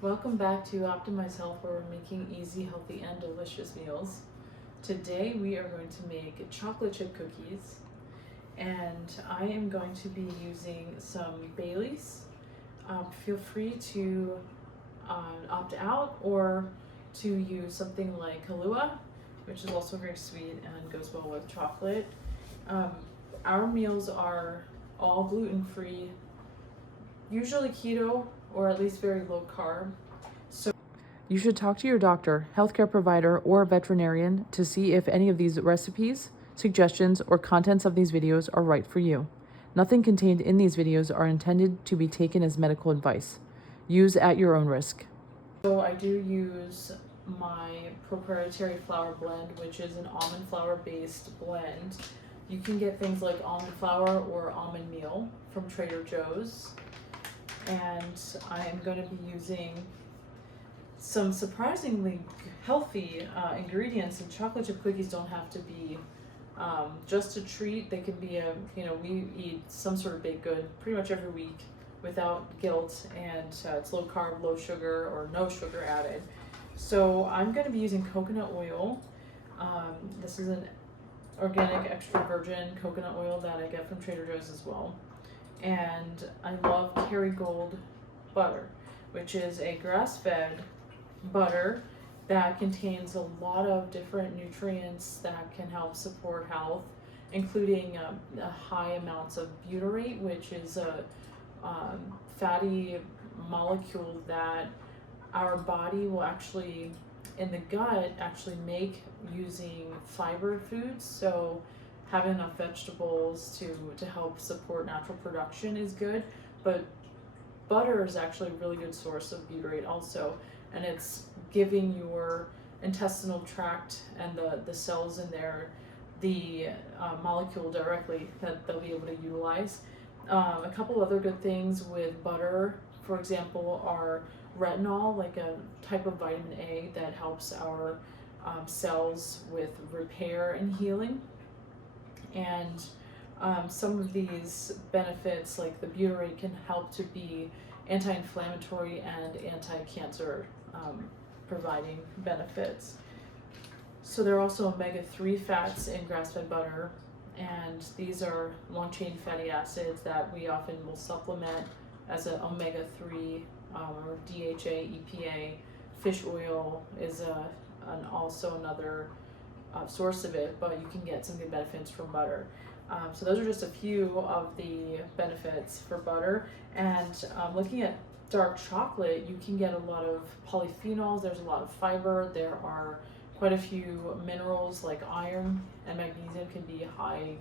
Welcome back to Optimize Health, where we're making easy, healthy, and delicious meals. Today we are going to make chocolate chip cookies, and I am going to be using some Baileys. Feel free to opt out or to use something like Kahlua, which is also very sweet and goes well with chocolate. Our meals are all gluten-free, usually keto, or at least very low carb. So you should talk to your doctor, healthcare provider, or veterinarian to see if any of these recipes, suggestions, or contents of these videos are right for you. Nothing contained in these videos are intended to be taken as medical advice. Use at your own risk. So I do use my proprietary flour blend, which is an almond flour based blend. You can get things like almond flour or almond meal from Trader Joe's. And I am going to be using some surprisingly healthy ingredients, and chocolate chip cookies don't have to be just a treat. They can be we eat some sort of baked good pretty much every week without guilt, and it's low carb, low sugar, or no sugar added. So I'm going to be using coconut oil. This is an organic extra virgin coconut oil that I get from Trader Joe's as well. And I love Kerrygold butter, which is a grass-fed butter that contains a lot of different nutrients that can help support health, including high amounts of butyrate, which is a fatty molecule that our body will actually, in the gut, actually make using fiber foods. So having enough vegetables to help support natural production is good, but butter is actually a really good source of butyrate also, and it's giving your intestinal tract and the cells in there the molecule directly that they'll be able to utilize. A couple other good things with butter, for example, are retinol, like a type of vitamin A that helps our cells with repair and healing. And some of these benefits, like the butyrate, can help to be anti-inflammatory and anti-cancer providing benefits. So there are also omega-3 fats in grass-fed butter, and these are long-chain fatty acids that we often will supplement as an omega-3 or DHA, EPA. Fish oil is also another source of it, but you can get some good benefits from butter. So those are just a few of the benefits for butter. And looking at dark chocolate, you can get a lot of polyphenols, there's a lot of fiber, there are quite a few minerals like iron and magnesium can be high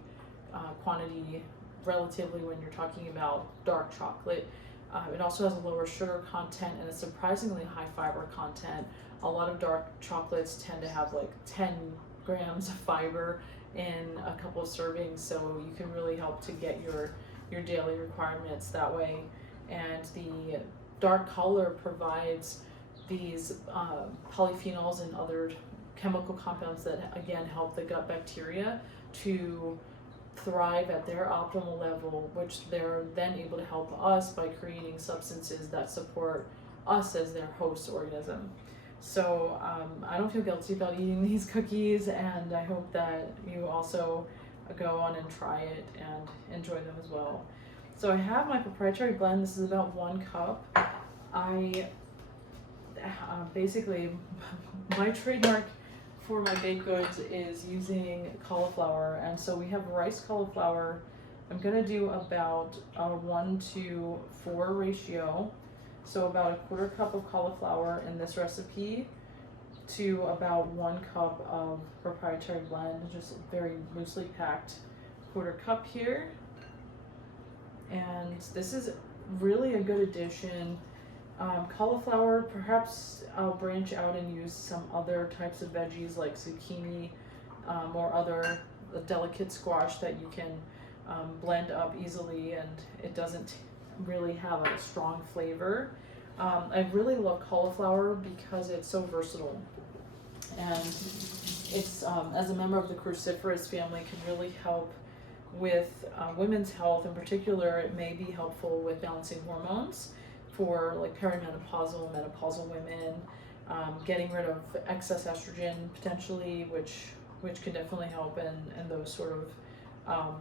quantity relatively when you're talking about dark chocolate. It also has a lower sugar content and a surprisingly high fiber content. A lot of dark chocolates tend to have like 10 grams of fiber in a couple of servings, so you can really help to get your daily requirements that way. And the dark color provides these polyphenols and other chemical compounds that again help the gut bacteria to thrive at their optimal level, which they're then able to help us by creating substances that support us as their host organism. So I don't feel guilty about eating these cookies, and I hope that you also go on and try it and enjoy them as well. So I have my proprietary blend. This is about 1 cup. I basically, my trademark for my baked goods is using cauliflower, and so we have rice cauliflower. I'm gonna do about a 1-to-4 ratio. So about a 1/4 cup of cauliflower in this recipe to about 1 cup of proprietary blend, just very loosely packed 1/4 cup here. And this is really a good addition. Cauliflower, perhaps I'll branch out and use some other types of veggies like zucchini or other delicate squash that you can blend up easily, and it doesn't really have a strong flavor. I really love cauliflower because it's so versatile, and it's as a member of the cruciferous family, can really help with women's health. In particular, it may be helpful with balancing hormones. for like perimenopausal, menopausal women, getting rid of excess estrogen potentially, which can definitely help in those sort of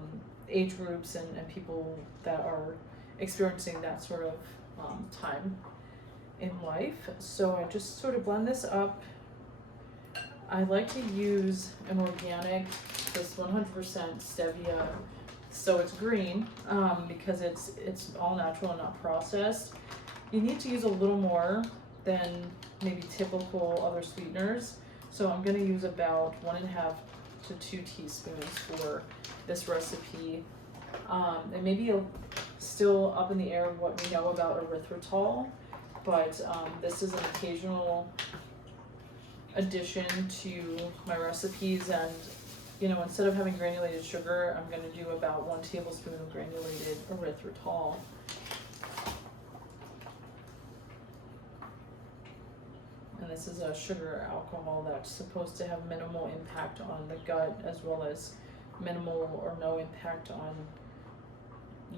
age groups and people that are experiencing that sort of time in life. So I just sort of blend this up. I like to use an organic, this 100% stevia, so it's green, because it's all natural and not processed. You need to use a little more than maybe typical other sweeteners. So I'm gonna use about 1.5 to 2 teaspoons for this recipe. It may be still up in the air of what we know about erythritol, but this is an occasional addition to my recipes, and you know, instead of having granulated sugar, I'm going to do about 1 tablespoon of granulated erythritol. And this is a sugar alcohol that's supposed to have minimal impact on the gut, as well as minimal or no impact on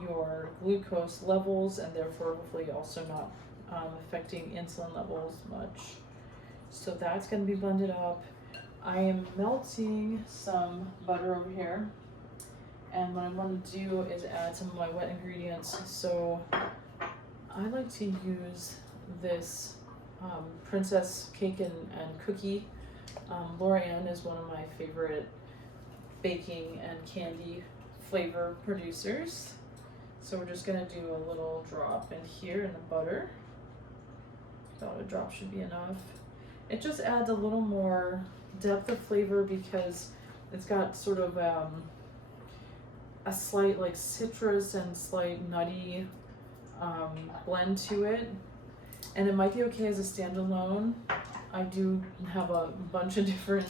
your glucose levels, and therefore hopefully also not affecting insulin levels much. So that's going to be blended up. I am melting some butter over here, and what I want to do is add some of my wet ingredients. So I like to use this Princess Cake and Cookie. Laura Ann is one of my favorite baking and candy flavor producers. So we're just going to do a little drop in here in the butter. About a drop should be enough. It just adds a little more depth of flavor because it's got sort of a slight like citrus and slight nutty blend to it, and it might be okay as a standalone. I do have a bunch of different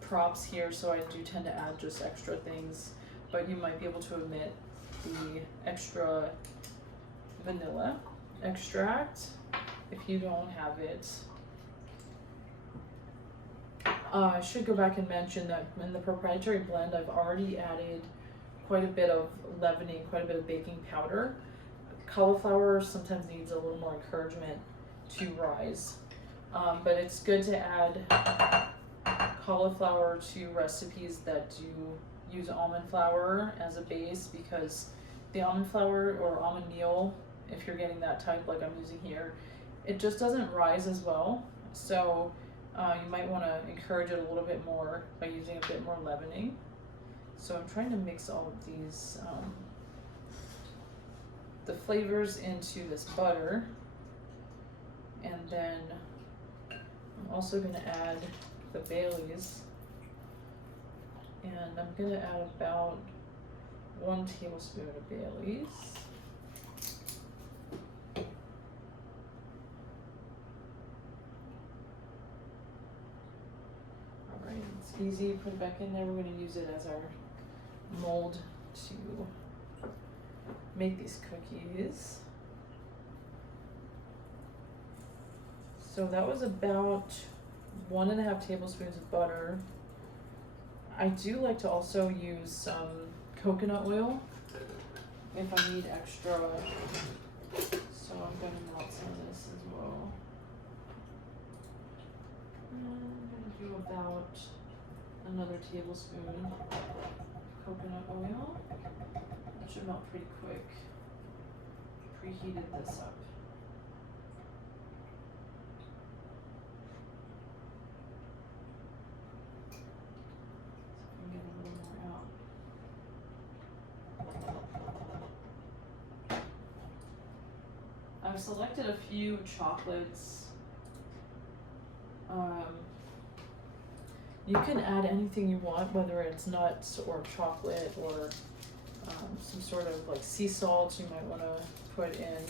props here, so I do tend to add just extra things, but you might be able to omit the extra vanilla extract if you don't have it. I should go back and mention that in the proprietary blend, I've already added quite a bit of leavening, quite a bit of baking powder. Cauliflower sometimes needs a little more encouragement to rise, but it's good to add cauliflower to recipes that do use almond flour as a base, because the almond flour or almond meal, if you're getting that type like I'm using here, it just doesn't rise as well. So you might want to encourage it a little bit more by using a bit more leavening. So I'm trying to mix all of these, the flavors into this butter. And then I'm also going to add the Baileys. And I'm going to add about 1 tablespoon of Baileys. It's easy, put it back in there. We're going to use it as our mold to make these cookies. So that was about 1.5 tablespoons of butter. I do like to also use some coconut oil if I need extra. So I'm going to melt some of this as well. And I'm going to do about another tablespoon coconut oil. That should melt pretty quick. Preheated this up. So I can get a little more out. I've selected a few chocolates. You can add anything you want, whether it's nuts or chocolate or some sort of like sea salt you might want to put in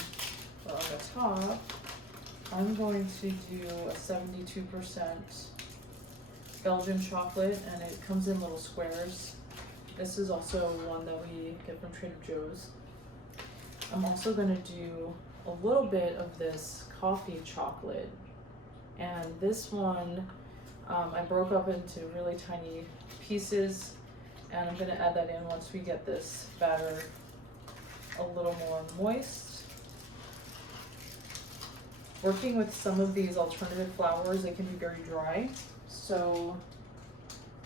or on the top. I'm going to do a 72% Belgian chocolate, and it comes in little squares. This is also one that we get from Trader Joe's. I'm also going to do a little bit of this coffee chocolate, and this one I broke up into really tiny pieces, and I'm going to add that in once we get this batter a little more moist. Working with some of these alternative flours, they can be very dry. So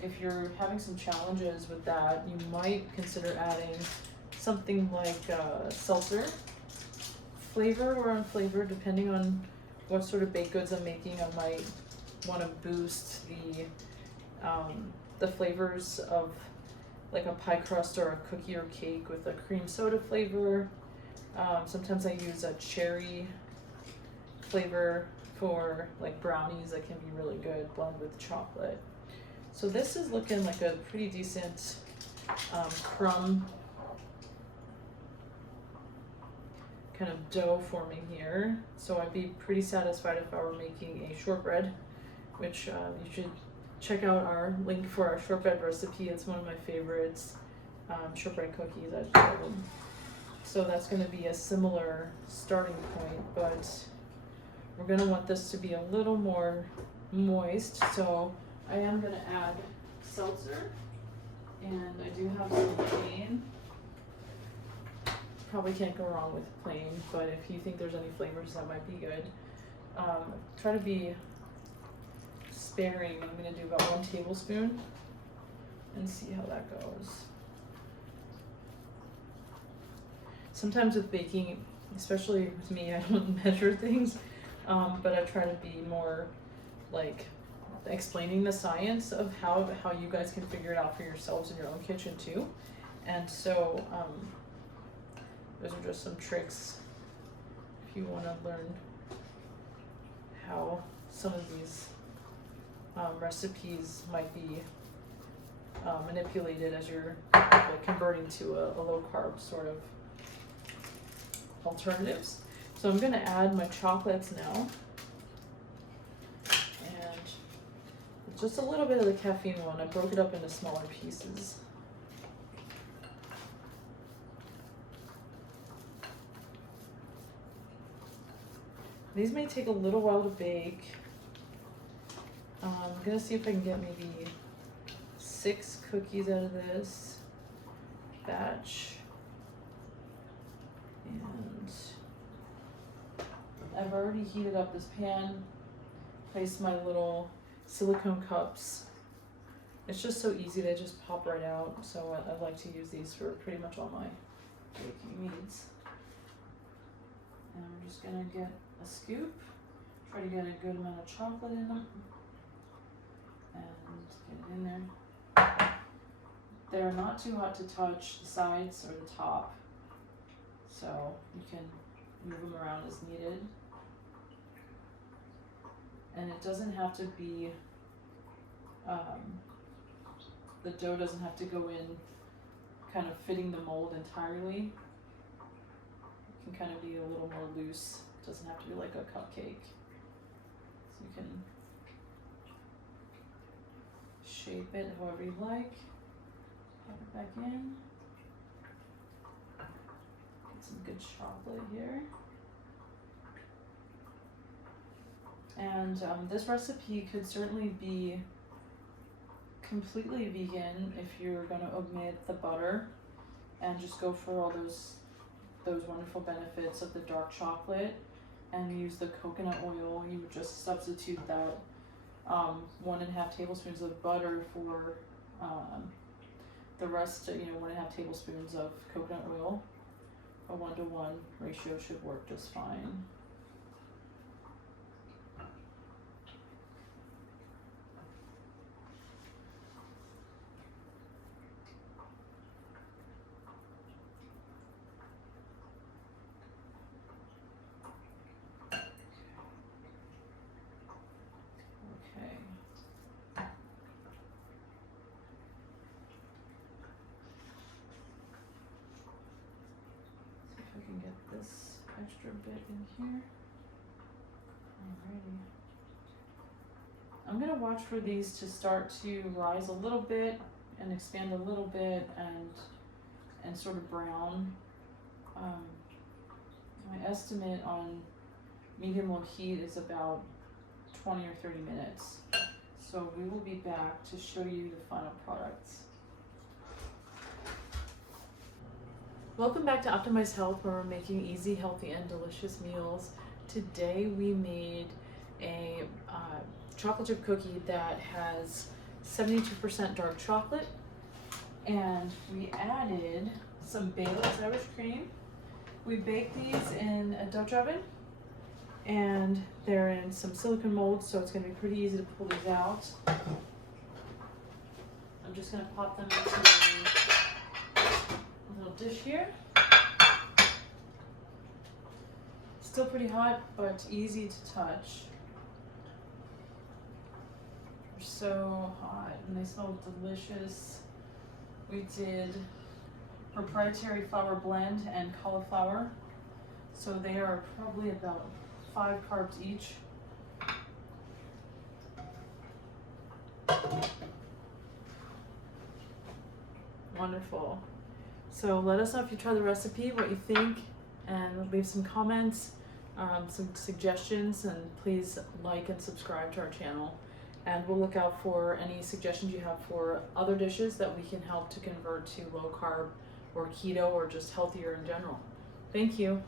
if you're having some challenges with that, you might consider adding something like seltzer, flavor or unflavored, depending on what sort of baked goods I'm making. I might want to boost the flavors of like a pie crust or a cookie or cake with a cream soda flavor. Sometimes I use a cherry flavor for like brownies that can be really good, blend with chocolate. So this is looking like a pretty decent crumb kind of dough forming here. So I'd be pretty satisfied if I were making a shortbread, which you should check out our link for our shortbread recipe. It's one of my favorites, shortbread cookies. I love them. So that's going to be a similar starting point, but we're going to want this to be a little more moist. So I am going to add seltzer, and I do have some plain. Probably can't go wrong with plain, but if you think there's any flavors that might be good, try to be sparing. I'm going to do about 1 tablespoon and see how that goes. Sometimes with baking, especially with me, I don't measure things, but I try to be more like explaining the science of how you guys can figure it out for yourselves in your own kitchen too. And so those are just some tricks if you want to learn how some of these recipes might be manipulated as you're like converting to a low carb sort of alternatives. So I'm going to add my chocolates now, and just a little bit of the caffeine one. I broke it up into smaller pieces. These may take a little while to bake. I'm gonna see if I can get maybe 6 cookies out of this batch. And I've already heated up this pan, placed my little silicone cups. It's just so easy, they just pop right out. So I like to use these for pretty much all my baking needs. And I'm just gonna get a scoop, try to get a good amount of chocolate in them, and get it in there. They're not too hot to touch the sides or the top, so you can move them around as needed. And it doesn't have to be, the dough doesn't have to go in kind of fitting the mold entirely. It can kind of be a little more loose. It doesn't have to be like a cupcake. So you can shape it however you like. Pop it back in. Get some good chocolate here. And this recipe could certainly be completely vegan if you're going to omit the butter and just go for all those wonderful benefits of the dark chocolate and use the coconut oil. You would just substitute that 1.5 tablespoons of butter for the rest, 1.5 tablespoons of coconut oil. A 1-to-1 ratio should work just fine. I can get this extra bit in here. Alrighty. I'm gonna watch for these to start to rise a little bit and expand a little bit and sort of brown. My estimate on medium-low heat is about 20 or 30 minutes. So we will be back to show you the final products. Welcome back to Optimize Health, where we're making easy, healthy, and delicious meals. Today we made a chocolate chip cookie that has 72% dark chocolate, and we added some Bailey's Irish cream. We baked these in a Dutch oven, and they're in some silicone molds, so it's going to be pretty easy to pull these out. I'm just going to pop them into a little dish here. Still pretty hot, but easy to touch. They're so hot and they smell delicious. We did proprietary flour blend and cauliflower, so they are probably about 5 carbs each. Wonderful. So let us know if you try the recipe, what you think, and leave some comments, some suggestions, and please like and subscribe to our channel. And we'll look out for any suggestions you have for other dishes that we can help to convert to low carb or keto or just healthier in general. Thank you.